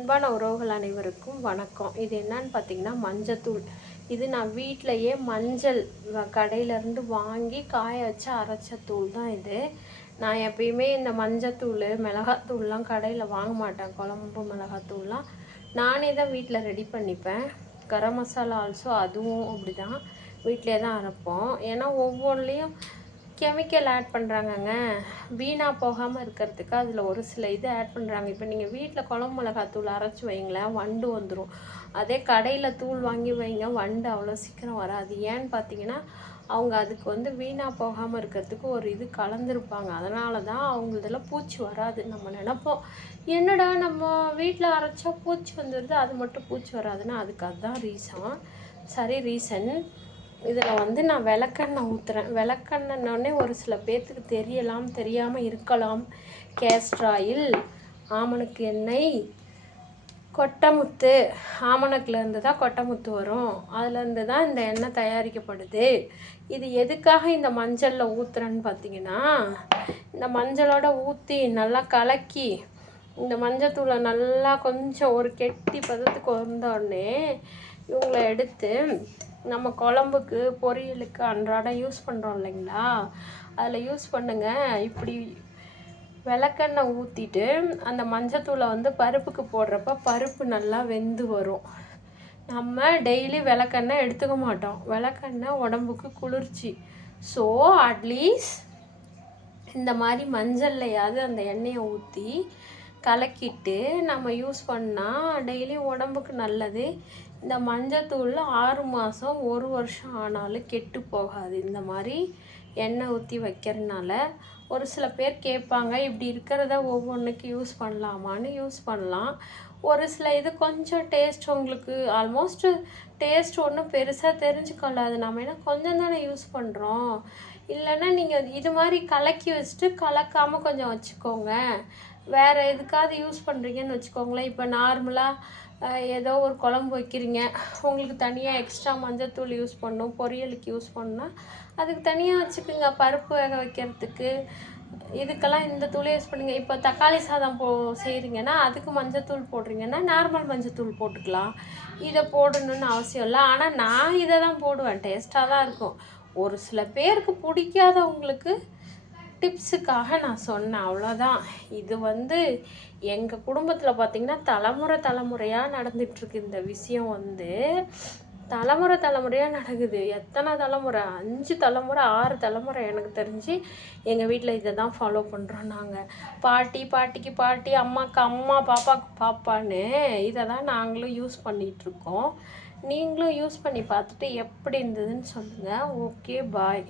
அன்பான உறவுகள் அனைவருக்கும் வணக்கம். இது என்னன்னு பார்த்தீங்கன்னா மஞ்சத்தூள். இது நான் வீட்டிலையே மஞ்சள் கடையிலேருந்து வாங்கி காய வச்சு அரைச்ச தூள் தான் இது. நான் எப்பயுமே இந்த மஞ்சத்தூள் மிளகாத்தூள்லாம் கடையில் வாங்க மாட்டேன். குழம்பு மிளகாத்தூள்லாம் நானே தான் வீட்டில் ரெடி பண்ணிப்பேன். கரம் மசாலா ஆல்சோ அதுவும் அப்படி தான் வீட்டிலே தான் அரைப்போம். ஏன்னா ஒவ்வொன்றுலேயும் கெமிக்கல் ஆட் பண்ணுறாங்கங்க. வீணாக போகாமல் இருக்கிறதுக்கு அதில் ஒரு சில இது ஆட் பண்ணுறாங்க. இப்போ நீங்கள் வீட்டில் குழம்பு மிளகாத்தூள் அரைச்சி வைங்களேன், வண்டு வந்துடும். அதே கடையில் தூள் வாங்கி வைங்க, வண்டு அவ்வளோ சீக்கிரம் வராது. ஏன்னு பார்த்தீங்கன்னா அவங்க அதுக்கு வீணாக போகாமல் இருக்கிறதுக்கு ஒரு இது கலந்துருப்பாங்க. அதனால தான் அவங்களதில் பூச்சி வராது. நம்ம நினப்போம் என்னடா நம்ம வீட்டில் அரைச்சா பூச்சி வந்துடுது, அது மட்டும் பூச்சி வராதுன்னா அதுதான் ரீசன். இதில் நான் விளக்கெண்ணெய் ஊற்றுறேன். விளக்கெண்ணெய்னோடனே ஒரு சில பேர்த்துக்கு தெரியலாம், தெரியாமல் இருக்கலாம். கேஸ்டர் ஆயில், ஆமணக்கு எண்ணெய், கொட்டைமுத்து. ஆமணக்குலேருந்து தான் கொட்டைமுத்து வரும். அதுலேருந்து தான் இந்த எண்ணெய் தயாரிக்கப்படுது. இது எதுக்காக இந்த மஞ்சளில் ஊற்றுறேன்னு பார்த்தீங்கன்னா, இந்த மஞ்சளோட ஊற்றி நல்லா கலக்கி இந்த மஞ்சத்தூளை நல்லா கொஞ்சம் ஒரு கெட்டி பதத்துக்கு வந்தோடனே இவங்களை எடுத்து நம்ம குழம்புக்கு பொரியலுக்கு அன்றாடம் யூஸ் பண்ணுறோம் இல்லைங்களா, அதில் யூஸ் பண்ணுங்கள். இப்படி விளக்கெண்ணெய் ஊற்றிட்டு அந்த மஞ்சத்தூளை பருப்புக்கு போடுறப்ப பருப்பு நல்லா வெந்து வரும். நம்ம டெய்லி விளக்கெண்ணெய் எடுத்துக்க மாட்டோம். விளக்கெண்ணெய் உடம்புக்கு குளிர்ச்சி. ஸோ அட்லீஸ்ட் இந்த மாதிரி மஞ்சள்லையாவது அந்த எண்ணெயை ஊற்றி கலக்கிட்டு நம்ம யூஸ் பண்ணால் டெய்லியும் உடம்புக்கு நல்லது. இந்த மஞ்சத்தூள் 6 மாதம் 1 வருஷம் ஆனாலும் கெட்டு போகாது. இந்த மாதிரி எண்ணெய் ஊற்றி வைக்கிறதுனால ஒரு சில பேர் கேட்பாங்க, இப்படி இருக்கிறத ஒவ்வொன்றுக்கு யூஸ் பண்ணலாமான்னு. யூஸ் பண்ணலாம். ஒரு சில இது கொஞ்சம் டேஸ்ட் உங்களுக்கு ஆல்மோஸ்ட் டேஸ்ட் ஒன்றும் பெருசாக தெரிஞ்சுக்கொள்ளாது. நம்ம ஏன்னா கொஞ்சம் தானே யூஸ் பண்ணுறோம். இல்லைன்னா நீங்கள் இது மாதிரி கலக்கி வச்சுட்டு கலக்காமல் கொஞ்சம் வச்சுக்கோங்க. வேறு எதுக்காவது யூஸ் பண்ணுறீங்கன்னு வச்சுக்கோங்களேன். இப்போ நார்மலாக ஏதோ ஒரு குழம்பு வைக்கிறீங்க, உங்களுக்கு தனியாக எக்ஸ்ட்ரா மஞ்சத்தூள் யூஸ் பண்ணணும், பொரியலுக்கு யூஸ் பண்ணால் அதுக்கு தனியாக வச்சுக்கோங்க. பருப்பு வேக வைக்கிறதுக்கு இதுக்கெல்லாம் இந்த தூளை யூஸ் பண்ணுங்க. இப்போ தக்காளி சாதம் செய்கிறீங்கன்னா அதுக்கு மஞ்சத்தூள் போடுறீங்கன்னா நார்மல் மஞ்சத்தூள் போட்டுக்கலாம். இதை போடணுன்னு அவசியம் இல்லை. ஆனால் நான் இதை தான் போடுவேன். டேஸ்ட்டாக தான் இருக்கும். ஒரு சில பேருக்கு பிடிக்காதவங்களுக்கு டிப்ஸுக்காக நான் சொன்னேன், அவ்வளோதான். இது எங்கள் குடும்பத்தில் பார்த்திங்கன்னா தலைமுறையாக நடந்துகிட்ருக்கு. இந்த விஷயம் தலைமுறையாக நடக்குது. எத்தனை தலைமுறை? 5 தலைமுறை 6 தலைமுறை எனக்கு தெரிஞ்சு எங்கள் வீட்டில் இதை தான் ஃபாலோ பண்ணுறோம் நாங்கள். பாட்டிக்கு பாட்டி, அம்மாவுக்கு அம்மா, பாப்பாவுக்கு பாப்பான்னு இதை தான் நாங்களும் யூஸ் பண்ணிகிட்ருக்கோம். நீங்களும் யூஸ் பண்ணி பார்த்துட்டு எப்படி இருந்ததுன்னு சொல்லுங்கள். ஓகே, பாய்.